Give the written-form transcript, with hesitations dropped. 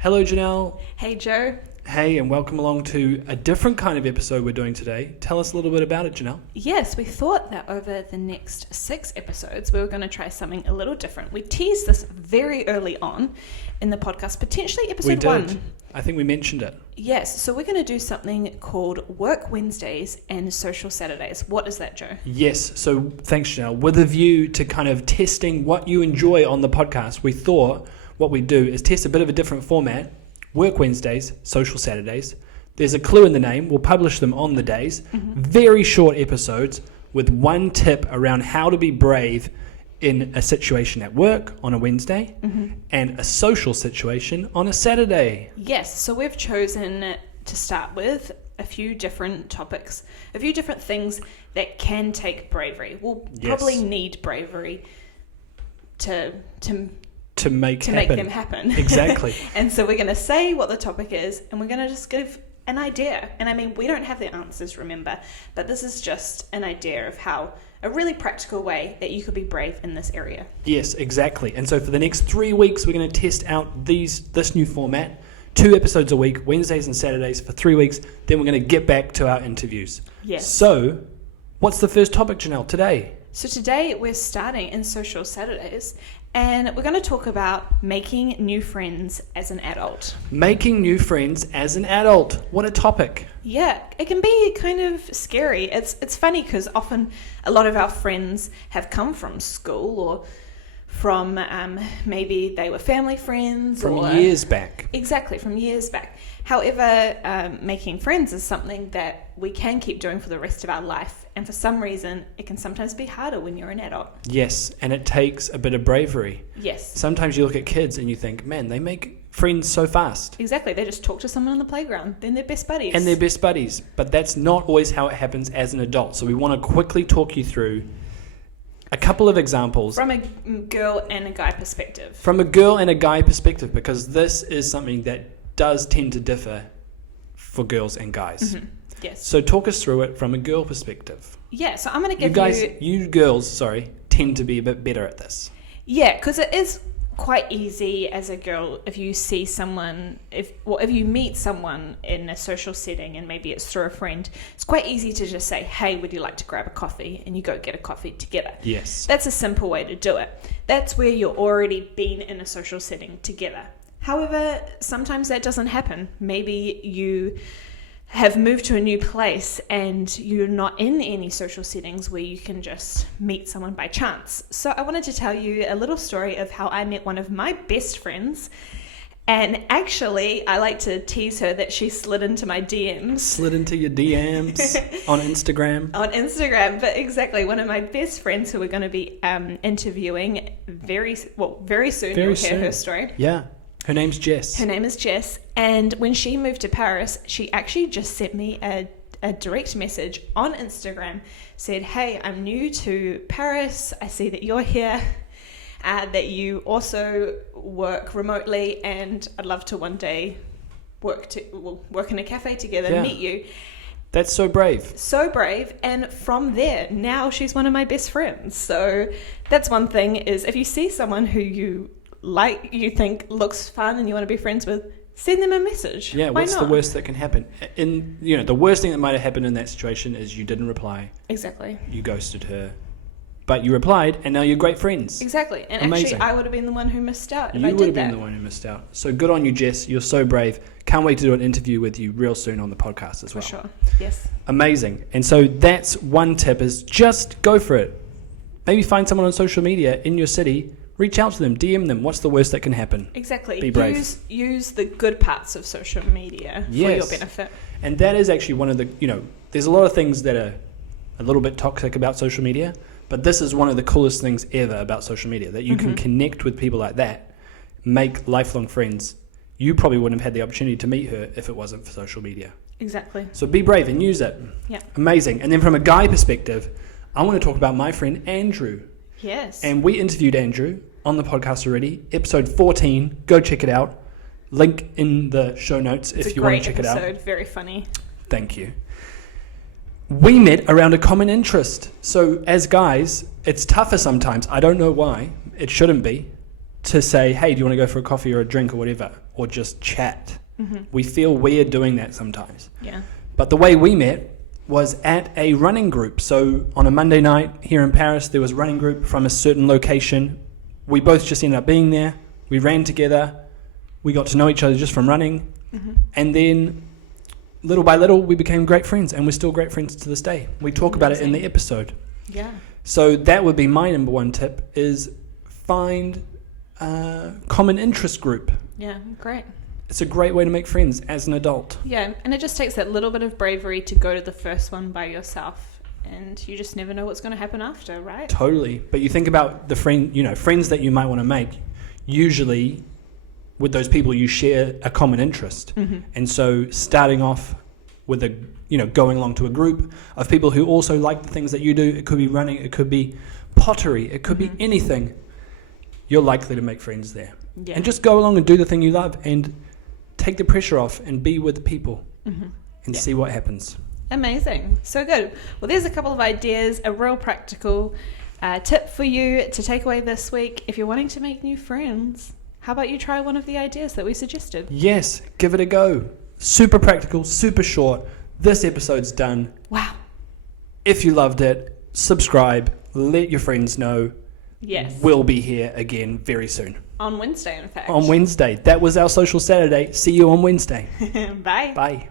Hello, Janelle. Hey, Joe. Hey, and welcome along to a different kind of episode we're doing today. Tell us a little bit about it, Janelle. Yes, we thought that over the next 6 episodes, we were going to try something a little different. We teased this very early on in the podcast, potentially episode 1. I think we mentioned it. Yes, so we're going to do something called Work Wednesdays and Social Saturdays. What is that, Joe? Yes, so thanks, Janelle. With a view to kind of testing what you enjoy on the podcast, we thought what we'd do is test a bit of a different format. Work Wednesdays, Social Saturdays. There's a clue in the name. We'll publish them on the days. Very short episodes with one tip around how to be brave in a situation at work on a Wednesday and a social situation on a Saturday. Yes, so we've chosen to start with a few different topics, a few different things that can take bravery. We'll probably need bravery to make them happen. Exactly. And so we're going to say what the topic is, and we're going to just give an idea. And I mean, we don't have the answers, remember, but this is just an idea of how a really practical way that you could be brave in this area. Yes, exactly. And so for the next 3 weeks, we're going to test out this new format. 2 episodes a week, Wednesdays and Saturdays for 3 weeks. Then we're going to get back to our interviews. Yes. So what's the first topic, Janelle, today? So today we're starting in Social Saturdays, and we're going to talk about making new friends as an adult. Making new friends as an adult. What a topic. Yeah, it can be kind of scary. It's funny because often a lot of our friends have come from school or from maybe they were family friends. From years back. Exactly, from years back. However, making friends is something that we can keep doing for the rest of our life. And for some reason, it can sometimes be harder when you're an adult. Yes, and it takes a bit of bravery. Yes. Sometimes you look at kids and you think, man, they make friends so fast. Exactly. They just talk to someone on the playground. Then they're best buddies. And they're best buddies. But that's not always how it happens as an adult. So we want to quickly talk you through a couple of examples. From a girl and a guy perspective. From a girl and a guy perspective, because this is something that does tend to differ for girls and guys. Mm-hmm. Yes. So talk us through it from a girl perspective. Yeah, so I'm going to give you girls, tend to be a bit better at this. Yeah, because it is quite easy as a girl if you see someone, if you meet someone in a social setting and maybe it's through a friend, it's quite easy to just say, hey, would you like to grab a coffee? And you go get a coffee together. Yes. That's a simple way to do it. That's where you're already been in a social setting together. However, sometimes that doesn't happen. Maybe you have moved to a new place and you're not in any social settings where you can just meet someone by chance. So I wanted to tell you a little story of how I met one of my best friends. And actually, I like to tease her that she slid into my DMs. Slid into your DMs on Instagram. On Instagram, but exactly. One of my best friends who we're going to be interviewing very soon. You'll hear her story. Yeah. Her name's Jess. Her name is Jess. And when she moved to Paris, she actually just sent me a direct message on Instagram. Said, hey, I'm new to Paris. I see that you're here, that you also work remotely, and I'd love to one day work in a cafe together and meet you. That's so brave. So brave. And from there, now she's one of my best friends. So that's one thing, is if you see someone who you think looks fun and you want to be friends with, send them a message. Yeah, what's the worst that can happen? The worst thing that might have happened in that situation is you didn't reply. Exactly. You ghosted her. But you replied, and now you're great friends. Exactly. And Amazing. Actually, I would have been the one who missed out if I did that. You would have been the one who missed out. So good on you, Jess. You're so brave. Can't wait to do an interview with you real soon on the podcast as well. For sure. Yes. Amazing. And so that's one tip, is just go for it. Maybe find someone on social media in your city. Reach out to them, DM them. What's the worst that can happen? Exactly. Be brave. Use the good parts of social media for your benefit. And that is actually one of the, there's a lot of things that are a little bit toxic about social media, but this is one of the coolest things ever about social media, that you can connect with people like that, make lifelong friends. You probably wouldn't have had the opportunity to meet her if it wasn't for social media. Exactly. So be brave and use it. Yeah. Amazing. And then from a guy perspective, I want to talk about my friend Andrew. Yes. And we interviewed Andrew on the podcast already, episode 14. Go check it out. Link in the show notes if you want to check it out. It's a great episode. Very funny. Thank you. We met around a common interest. So as guys, it's tougher sometimes. I don't know why. It shouldn't be. to say, hey, do you want to go for a coffee or a drink or whatever, or just chat. We feel weird doing that sometimes. Yeah. But the way we met was at a running group. So on a Monday night here in Paris, there was a running group from a certain location. We both just ended up being there. We ran together. We got to know each other just from running. And then little by little, we became great friends, and we're still great friends to this day. We talk about it in the episode. Yeah. So that would be my number one tip, is find a common interest group. Yeah, great. It's a great way to make friends as an adult. Yeah, and it just takes that little bit of bravery to go to the first one by yourself, and you just never know what's going to happen after, right? Totally. But you think about the friends that you might want to make. Usually, with those people, you share a common interest, and so starting off with going along to a group of people who also like the things that you do. It could be running, it could be pottery, it could be anything. You're likely to make friends there, and just go along and do the thing you love, and take the pressure off, and be with the people, and see what happens. Amazing. So good. Well, there's a couple of ideas, a real practical tip for you to take away this week. If you're wanting to make new friends, how about you try one of the ideas that we suggested? Yes, give it a go. Super practical, super short. This episode's done. Wow. If you loved it, subscribe, let your friends know. Yes. We'll be here again very soon. On Wednesday, in fact. On Wednesday. That was our Social Saturday. See you on Wednesday. Bye. Bye.